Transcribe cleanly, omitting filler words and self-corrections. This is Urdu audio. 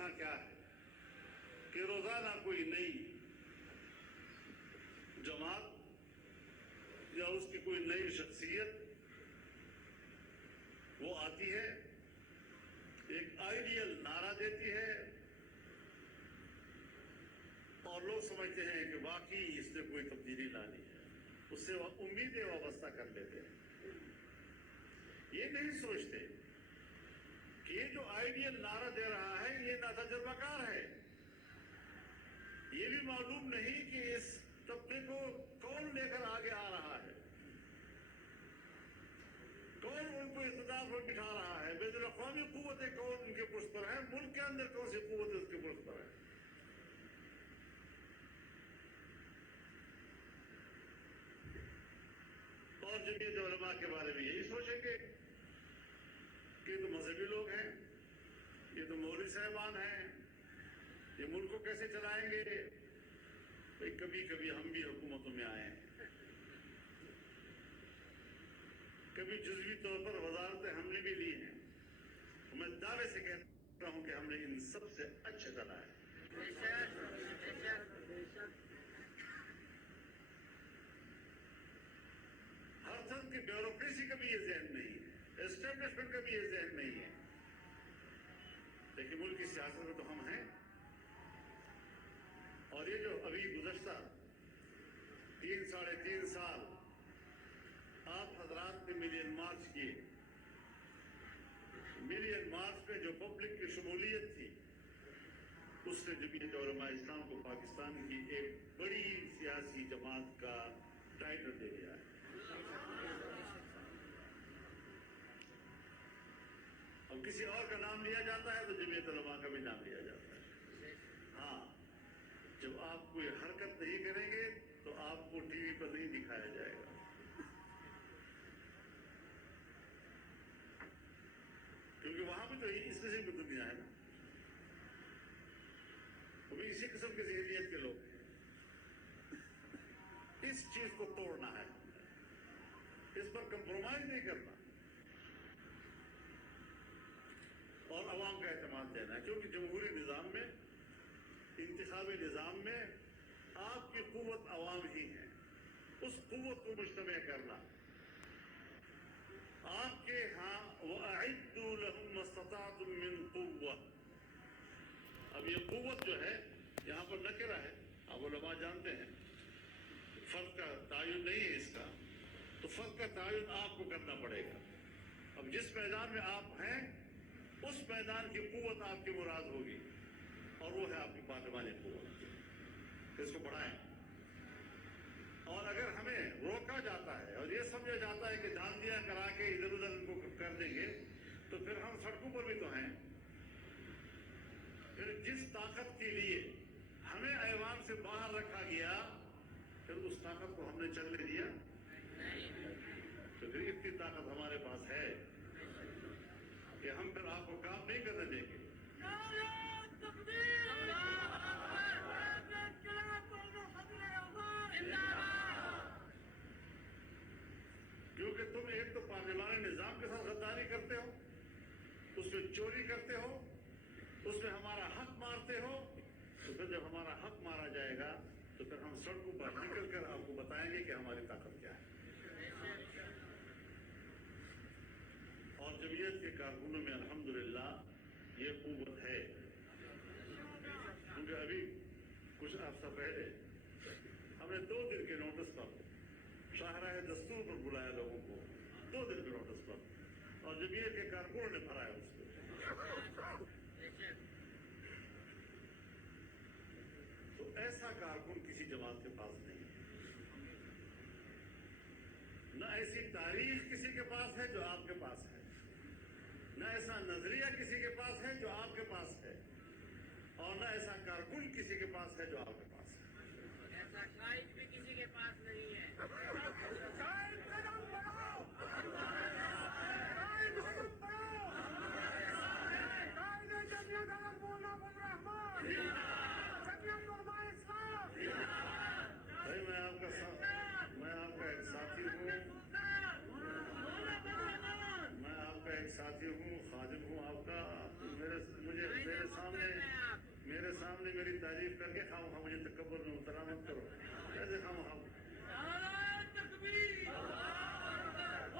یہاں کیا ہے کہ روزانہ کوئی نئی جماعت یا اس کی کوئی نئی شخصیت وہ آتی ہے، ایک آئیڈیل نعرہ دیتی ہے اور لوگ سمجھتے ہیں کہ واقعی اس نے کوئی تبدیلی لانی ہے، اس سے امیدیں وابستہ کر لیتے ہیں۔ یہ نہیں سوچتے کہ یہ جو آئیڈیل نعرہ دے رہا ہے یہ ناتجربہ کار ہے، یہ بھی معلوم نہیں کہ اس طبقے کو کون لے کر آگے آ رہا ہے، کون ان کو اقتدار پر بٹھا رہا ہے، بین الاقوامی قوتیں کون ان کے پشت پر ہیں، ملک کے اندر کون سی قوتیں اس کے پشت پر ہیں۔ اور جمعیت علماء کے بارے میں یہی سوچیں گے کہ یہ تو مذہبی لوگ ہیں، یہ تو مولوی صاحبان ہیں، یہ ملک کو کیسے چلائیں گے؟ بھئی کبھی کبھی ہم بھی حکومتوں میں آئے ہیں، کبھی جزوی طور پر وزارتیں ہم نے بھی لی ہیں، میں دعوے سے کہتا ہوں کہ ہم نے ان سب سے اچھے چلا ہے۔ ہر طرح کی بیوروکریسی کا بھی یہ ذہن نہیں ہے، اسٹیبلشمنٹ کا بھی یہ ذہن نہیں ہے، لیکن ملک کی سیاست میں تو ہم ہیں۔ اور یہ جو ابھی گزشتہ 3 ساڑھے 3 سال آپ حضرات نے ملین مارچ کیے، ملین مارچ میں جو پبلک کی شمولیت تھی اس نے جمعیت علماء اسلام کو پاکستان کی ایک بڑی سیاسی جماعت کا ٹائٹل دے دیا ہے۔ اب کسی اور کا نام لیا جاتا ہے تو جمعیت علماء کا بھی نام لیا جاتا ہے۔ ہاں، جب آپ کوئی حرکت نہیں کریں گے تو آپ کو ٹی وی پر نہیں دکھایا جائے گا، کیونکہ وہاں بھی تو اس قسم کی دنیا ہے نا، وہ بھی اسی قسم کی ذہنیت کے لوگ ہیں۔ اس چیز کو توڑنا ہے، اس پر کمپرومائز نہیں کرنا اور عوام کا اعتماد دینا ہے، کیونکہ جمہوری نظام میں، انتخابی نظام میں آپ کی قوت عوام ہی ہے، اس قوت کو مجتمع کرنا۔ آپ کے ہاں وَأَعِدُّوا لَهُمْ مَا اسْتَطَعْتُم مِّن قُوَّةٍ، اب یہ قوت جو ہے یہاں پر نکرہ ہے، آپ علماء جانتے ہیں، فرد کا تعین نہیں ہے اس کا، تو فرد کا تعین آپ کو کرنا پڑے گا۔ اب جس میدان میں آپ ہیں اس میدان کی قوت آپ کی مراد ہوگی، اور وہ ہے آپ کی پارلیمانی قوت، اس کو بڑھائیں۔ اور اگر ہمیں روکا جاتا ہے اور یہ سمجھا جاتا ہے کہ دھاندلیاں کرا کے ادھر ادھر ان کو کر دیں گے تو پھر ہم سڑکوں پر بھی تو ہیں۔ پھر جس طاقت کے لیے ہمیں ایوان سے باہر رکھا گیا پھر اس طاقت کو ہم نے چلنے دیا، تو پھر اتنی طاقت ہمارے پاس ہے کہ ہم پھر آپ کو کام نہیں کرنے دیں گے۔ کیونکہ تم ایک تو پارلیمانی نظام کے ساتھ غداری کرتے ہو، اس میں چوری کرتے ہو، اس میں ہمارا حق مارتے ہو، تو پھر جب ہمارا حق مارا جائے گا تو پھر ہم سڑکوں پر نکل کر آپ کو بتائیں گے کہ ہماری طاقت کیا ہے۔ اور جمعیت کے کارکنوں میں الحمدللہ یہ قوت ہے، کیونکہ ابھی کچھ عرصہ پہلے ہم نے 2 دن کے نوٹس پر شاہراہ دستور پر بلایا لوگوں کو، 2 دن کے نوٹس پر، اور جمعیت کے کارکنوں نے بھرایا اس کو۔ تو ایسا کارکن کسی جماعت کے پاس نہیں ہے، نہ ایسی تاریخ کسی کے پاس ہے جو آپ کے پاس ہے، نہ ایسا نظریہ کسی کے پاس ہے جو آپ کے پاس ہے، اور نہ ایسا کارکن کسی کے پاس ہے جو آپ کے پاس ہے۔ ایسا قائد بھی کسی کے پاس نہیں ہے۔ بھائی میں آپ کا ایک ساتھی ہوں، میں آپ کا ایک ساتھی ہوں، خادم ہوں آپ کا، میرے مجھے شاہد میرے محمد سامنے ہیں آپ میرے سامنے میری تعریف کر کے خواہ مجھے تکبر میں